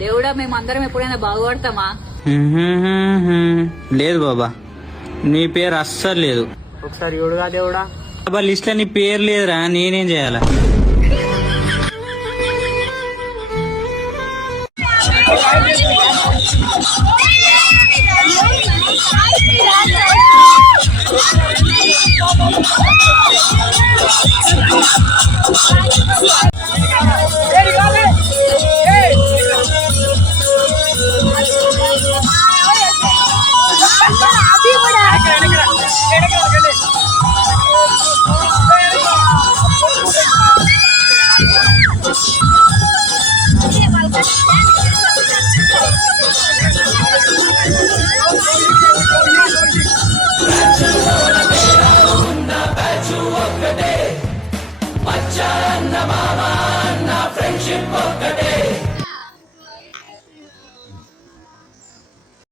దేవుడా మేమందరం ఎప్పుడైనా బాగుపడతామా? లేదు బాబా, నీ పేరు అస్సలు లేదు. ఒకసారి చూడుగా దేవుడా. బాబా లిస్ట్ లో నీ పేరు లేదురా, నేనేం చేయాలా?